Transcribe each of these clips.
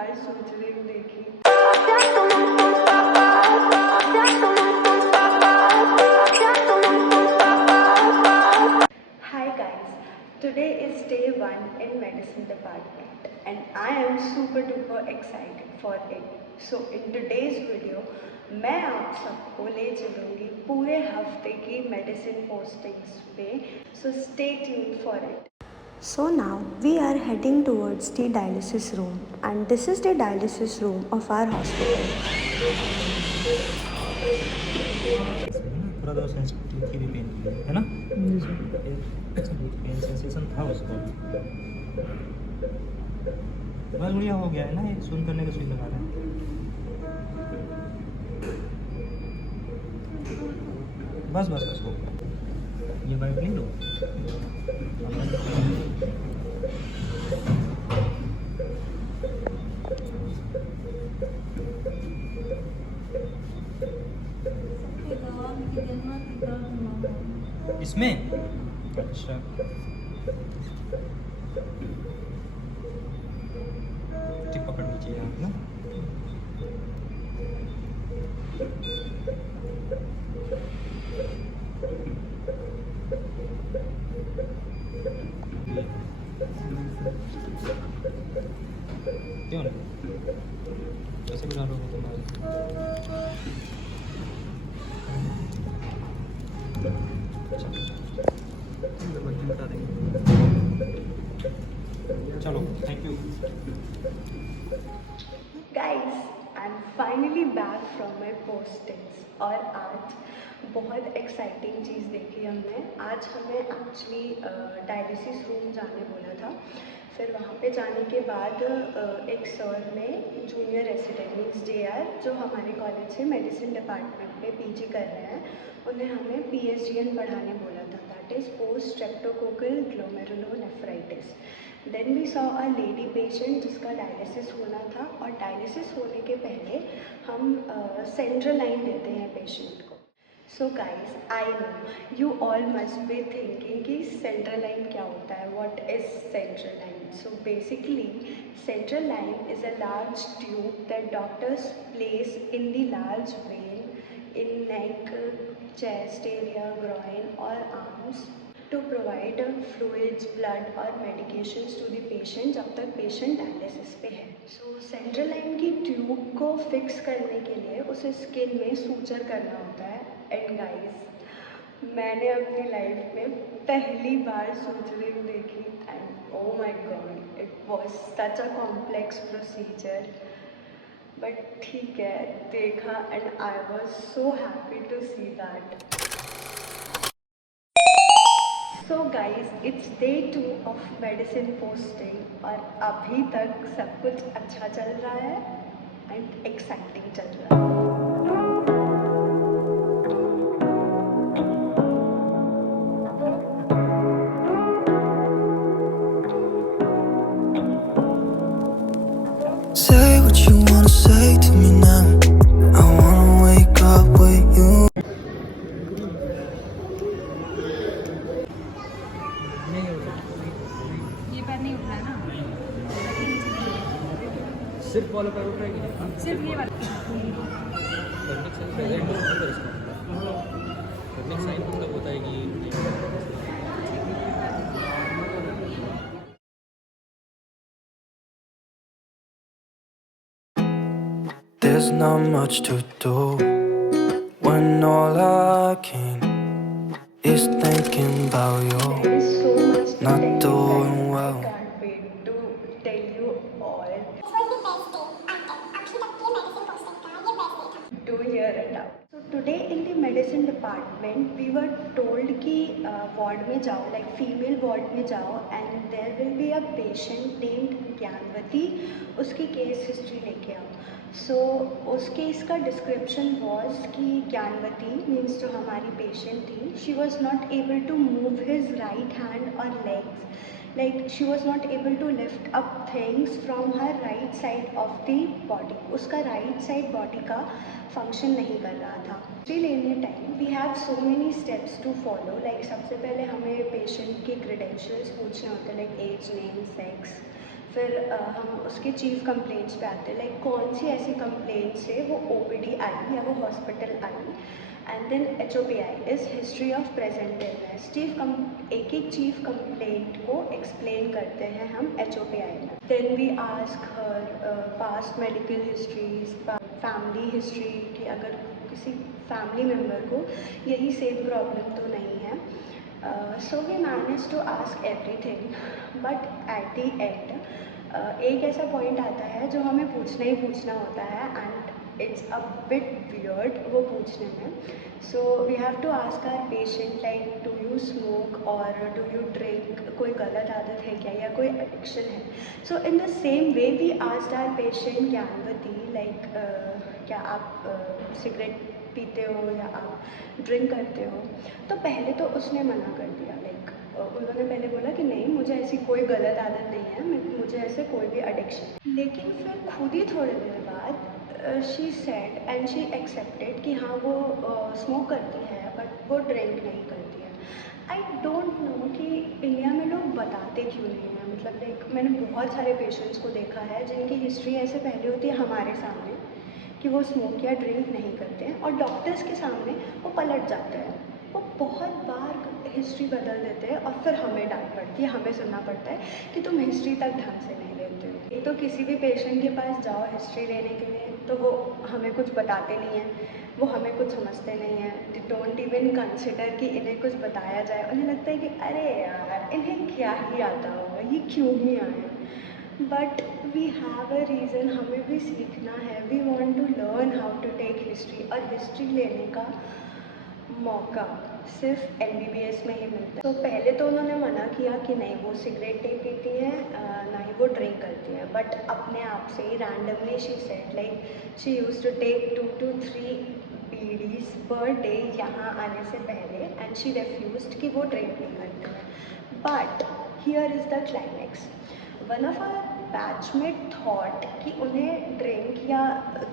बार सोच रही हूँ देखी। Hi guys, today is day 1 in medicine department and I am super duper excited for it. So in today's video मैं आप सबको ले चलूँगी पूरे हफ्ते की मेडिसिन पोस्टिंग्स पे, so stay tuned for it. So now we are heading towards the dialysis room and this is the dialysis room of our hospital. पूरा तो सेंसिटिव थी भी पेन की है ना, पेन सेंसेशन था उसको। बस बढ़िया हो गया है ना, एक सुन करने का सुई लगा रहे हैं। बस बस बस हो गया, ये बाइक नहीं लो। इसमें अच्छा टिप पकड़नी चाहिए आप ना। क्यों ना कैसे बुला रहे हो तुम्हारे? बता देंगे, चलो thank you. Guys, I'm finally back from my postings और आज बहुत एक्साइटिंग चीज़ देखी हमने। आज हमें एक्चुअली डायलिसिस रूम जाने बोला था। फिर वहाँ पे जाने के बाद एक सर ने जूनियर रेसिडेंट मीन्स JR जो हमारे कॉलेज से मेडिसिन डिपार्टमेंट में PG कर रहे हैं, उन्हें हमें PSGN पढ़ाने बोला था, that is post streptococcal glomerulonephritis. Then we saw a lady patient जिसका डायलिसिस होना था और डायलिसिस होने के पहले हम सेंट्रल लाइन देते हैं पेशेंट को। So guys I know you all must be thinking कि सेंट्रल लाइन क्या होता है, what is central line. So basically central line is a large tube that doctors place in the large when in neck, chest area, groin और arms to provide fluids, blood और medications to the patient जब तक patient dialysis पे है। सो central line की tube को fix करने के लिए उसे स्किन में सूचर करना होता है। एंड गाइस मैंने अपनी लाइफ में पहली बार सूचरिंग देखी and oh my god it was such a complex procedure, but ठीक है देखा and I was so happy to see that. So guys it's day 2 of medicine posting और अभी तक सब कुछ अच्छा चल रहा है एंड एक्साइटिंग चल रहा है। Say what you wanna say to me now. I wanna wake up with you. ये पैर नहीं उठ रहा है ना, सिर्फ वाला पैर उठ रहा है कि नहीं? सिर्फ ये वाला। साइन मतलब होता है कि There's not much to do when all I can is thinking about you. There is so much to Not tell you doing guys. well. I can't wait to tell you all. To hear it out. So today in the medicine department we were told कि ward में जाओ, like female ward में जाओ and there will be a patient named Gyanvati, उसकी case history लेके आओ। सो उस case का डिस्क्रिप्शन वॉज कि ज्ञानवती मीन्स जो हमारी पेशेंट थी, she was not able to move his right hand और legs, like she was not able to lift up things from her right side of the body, उसका right side body का function नहीं कर रहा था। Still any time we have so many steps to follow, like सबसे पहले हमें patient के credentials पूछने होते हैं, like age, name, sex, फिर हम उसके चीफ कंप्लेंट्स पे आते हैं, लाइक कौन सी ऐसी कंप्लेंट से वो ओपीडी आई या वो हॉस्पिटल आई। And then HOPI is history of present illness. एक एक चीफ कंप्लेंट को एक्सप्लेन करते हैं हम HOPI में। Then we ask her past medical histories, family history, कि अगर किसी फैमिली मेम्बर को यही सेम प्रॉब्लम तो नहीं है। So we manage to ask everything, but at the end एक ऐसा पॉइंट आता है जो हमें पूछना ही पूछना होता है, and it's a bit weird वो पूछने में। So we have to ask our patient like, do you smoke और डू यू ड्रिंक, कोई गलत आदत है क्या या कोई एडिक्शन है। So in the same way we asked our patient Gyanvati, like क्या आप सिगरेट पीते हो या आप ड्रिंक करते हो। तो पहले तो उसने मना कर दिया, लाइक उन्होंने पहले बोला कि नहीं, मुझे ऐसी कोई गलत आदत नहीं है, मुझे ऐसे कोई भी एडिक्शन। लेकिन फिर खुद ही थोड़ी देर बाद she said and she accepted कि हाँ वो स्मोक करती है बट वो ड्रिंक नहीं करती है। आई डोंट नो कि इंडिया में लोग बताते क्यों नहीं हैं। मतलब लाइक मैंने बहुत सारे पेशेंट्स को देखा है जिनकी हिस्ट्री ऐसे पहले होती है हमारे सामने कि वो स्मोक या ड्रिंक नहीं करते हैं, और डॉक्टर्स के सामने वो पलट जाते हैं। वो बहुत बार हिस्ट्री बदल देते हैं और फिर हमें डांट पड़ती है, हमें सुनना पड़ता है कि तुम हिस्ट्री तक ढंग से नहीं लेते हो। एक तो किसी भी पेशेंट के पास जाओ हिस्ट्री लेने के लिए तो वो हमें कुछ बताते नहीं हैं, वो हमें कुछ समझते नहीं हैं। दे डोंट इवन कंसिडर कि इन्हें कुछ बताया जाए। उन्हें लगता है कि अरे यार इन्हें क्या ही आता होगा, ये क्यों ही आए। But we have a reason, हमें भी सीखना है। We want to learn how to take history, और हिस्ट्री लेने का मौका सिर्फ MBBS में ही मिलता है। तो पहले तो उन्होंने मना किया कि नहीं वो सिगरेट नहीं पीती हैं, ना ही वो ड्रिंक करती हैं, बट अपने आप से ही randomly she said like she use to take 2 to 3 bidis per day यहाँ आने से पहले, एंड शी रेफ्यूज्ड कि वो ड्रिंक नहीं करती है। But here is the climax. One of our batchmate thought कि उन्हें ड्रिंक या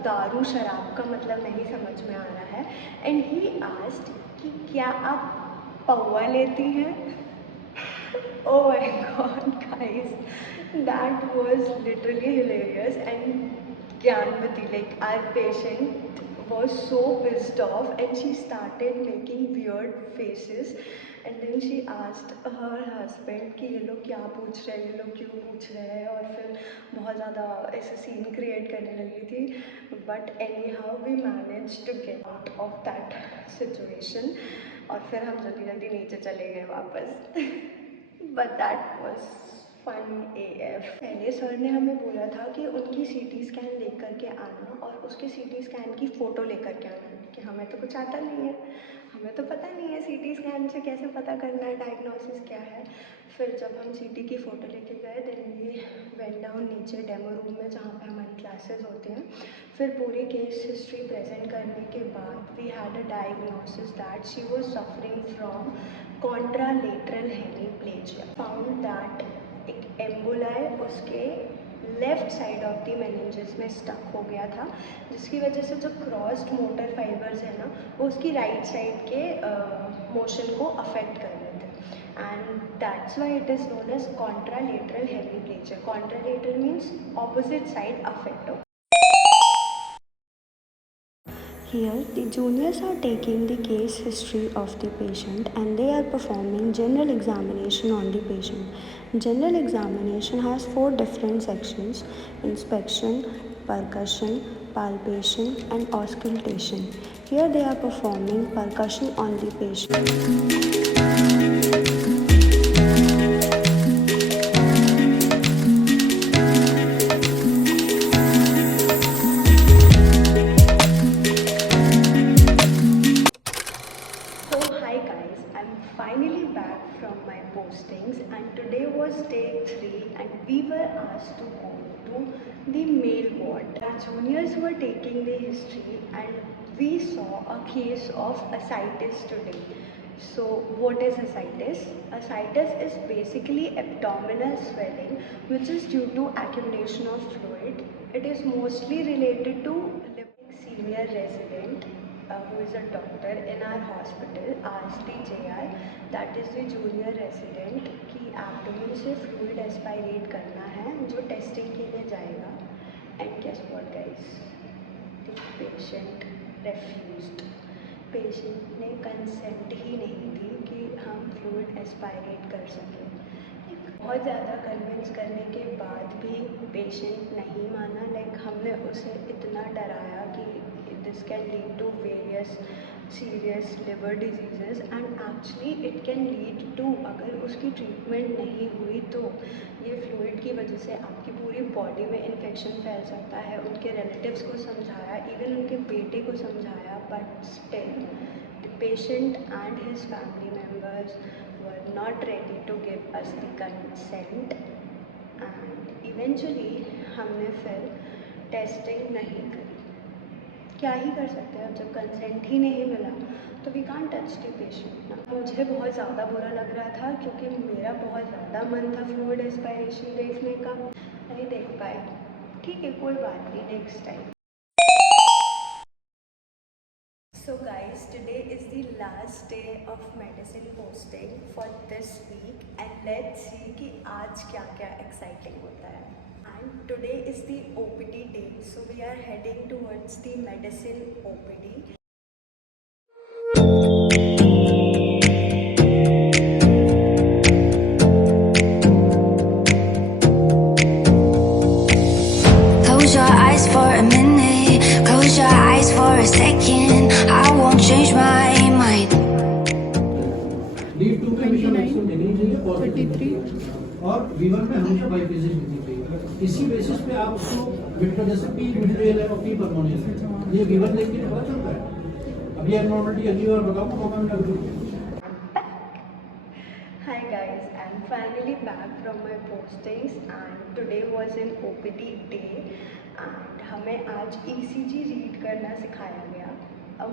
दारू शराब का मतलब नहीं समझ में आ रहा है, एंड ही आस्क्ड कि क्या आप पौवा लेती हैं। Oh my god, guys, that was literally hilarious. And Gyanmati, like our patient, was so pissed off and she started making weird faces. And then she asked her husband कि ये लोग क्या पूछ रहे हैं, ये लोग क्यों पूछ रहे हैं, और फिर बहुत ज़्यादा ऐसे सीन क्रिएट करने लगी थी। But anyhow we manage to get out of that situation, और फिर हम जल्दी जल्दी नीचे चले गए वापस। But that was fun AF। पहले सर ने हमें बोला था कि उनकी CT स्कैन लेकर के आना और उसके CT स्कैन की फ़ोटो लेकर के आना, कि हमें तो कुछ आता नहीं है, हमें तो पता नहीं है CT स्कैन से कैसे पता करना है डायग्नोसिस क्या है। फिर जब हम CT की फ़ोटो लेके गए, देन वी वेंट डाउन नीचे डेमो रूम में जहाँ पे हमारी क्लासेस होती हैं। फिर पूरी केस हिस्ट्री प्रेजेंट करने के बाद we had a diagnosis that she was suffering from contralateral hemiplegia. Found that एक एम्बुलाई उसके left side of the meninges में स्टक हो गया था, जिसकी वजह से जो क्रॉस्ड मोटर फाइबर्स है ना, वो उसकी राइट साइड के मोशन को अफेक्ट कर रहे थे। And that's why it is known as contralateral hemiplegia. Contralateral means opposite side affect हो। Here, the juniors are taking the case history of the patient and they are performing general examination on the patient. General examination has 4 different sections: inspection, percussion, palpation and auscultation. Here they are performing percussion on the patient. So hi guys, I'm finally back from my postings, and today was day 3 and we were asked to go to the male ward. Our juniors were taking the history and we saw a case of ascites today. So what is ascites? Ascites is basically abdominal swelling which is due to accumulation of fluid. It is mostly related to senior resident. who is a doctor in our hospital, asked the JR, that is the junior resident, कि abdomen से fluid aspirate करना है जो testing के लिए जाएगा. And guess what guys, the patient refused. Patient ने consent ही नहीं दी कि हम फ्लूइड एस्पायरेट कर सकें. बहुत ज़्यादा कन्विंस करने के बाद भी पेशेंट नहीं माना. हमने उसे इतना डराया कि this can lead to various serious liver diseases and actually it can lead to, अगर उसकी ट्रीटमेंट नहीं हुई तो ये फ्लूइड की वजह से आपकी पूरी बॉडी में इन्फेक्शन फैल सकता है. उनके रिलेटिव्स को समझाया, इवन उनके बेटे को समझाया, but still the patient and his family members were not ready to give us the consent and eventually हमने फिर टेस्टिंग नहीं करी. क्या ही कर सकते हैं, अब जब कंसेंट ही नहीं मिला तो we can't touch the patient ना. मुझे बहुत ज़्यादा बुरा लग रहा था क्योंकि मेरा बहुत ज़्यादा मन था फ्लूइड एस्पायरेशन देखने का. नहीं देख पाए, ठीक है कोई बात नहीं, next time. So guys, today is the last day of medicine posting for this week and let's see कि आज क्या क्या exciting होता है. And today is the OPD day, so we are heading towards the medicine OPD. Close your eyes for a minute, close your eyes for a second. I won't change my mind. Lead 2 पे हमेशा maximum देनी चाहिए positive और Weaver में हमेशा बाइफेसिस होनी चाहिए. इसी बेसिस पे आप उसको विट्रो जैसे पी मिडरेल है और पी परमोनियल है, ये वीवर देखने के पता चलता है. अभी एब्नॉर्मलिटी अगली बार बताऊंगा कौन सा doctor. Hi guys, I'm finally back from my postings and today was an OPD day and हमें आज ECG रीड करना सिखाया गया.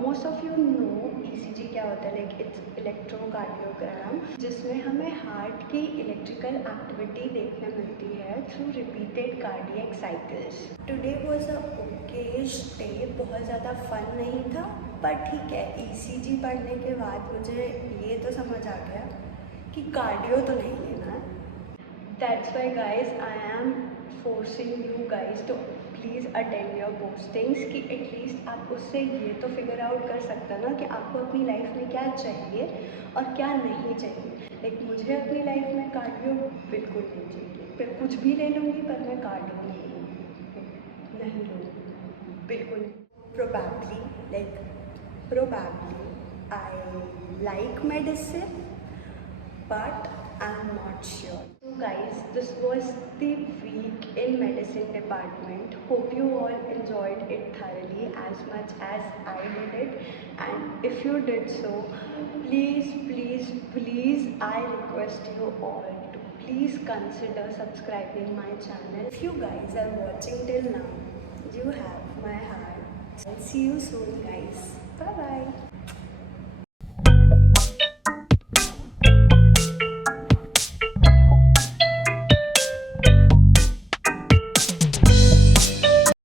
Most of you know ECG क्या होता है. इट्स इलेक्ट्रोकार्डियोग्राम, जिसमें हमें हार्ट की इलेक्ट्रिकल एक्टिविटी देखने मिलती है through repeated cardiac cycles. Today was a Okesh day. बहुत ज़्यादा फन नहीं था पर ठीक है. ECG पढ़ने के बाद मुझे ये तो समझ आ गया कि कार्डियो तो नहीं लेना है. That's why guys I am forcing you guys to please attend your postings कि एटलीस्ट आप उससे ये तो फिगर आउट कर सकते ना कि आपको अपनी लाइफ में क्या चाहिए और क्या नहीं चाहिए. मुझे अपनी लाइफ में कार्डियो बिल्कुल नहीं चाहिए. मैं कुछ भी ले लूँगी पर मैं कार्डियो नहीं लूँगी, बिल्कुल. Probably I like medicine but I'm not sure. So guys, this was the week in medicine department. Hope you all enjoyed it thoroughly as much as I did it, and if you did so, please I request you all to please consider subscribing my channel. If you guys are watching till now, you have my heart. I'll see you soon guys.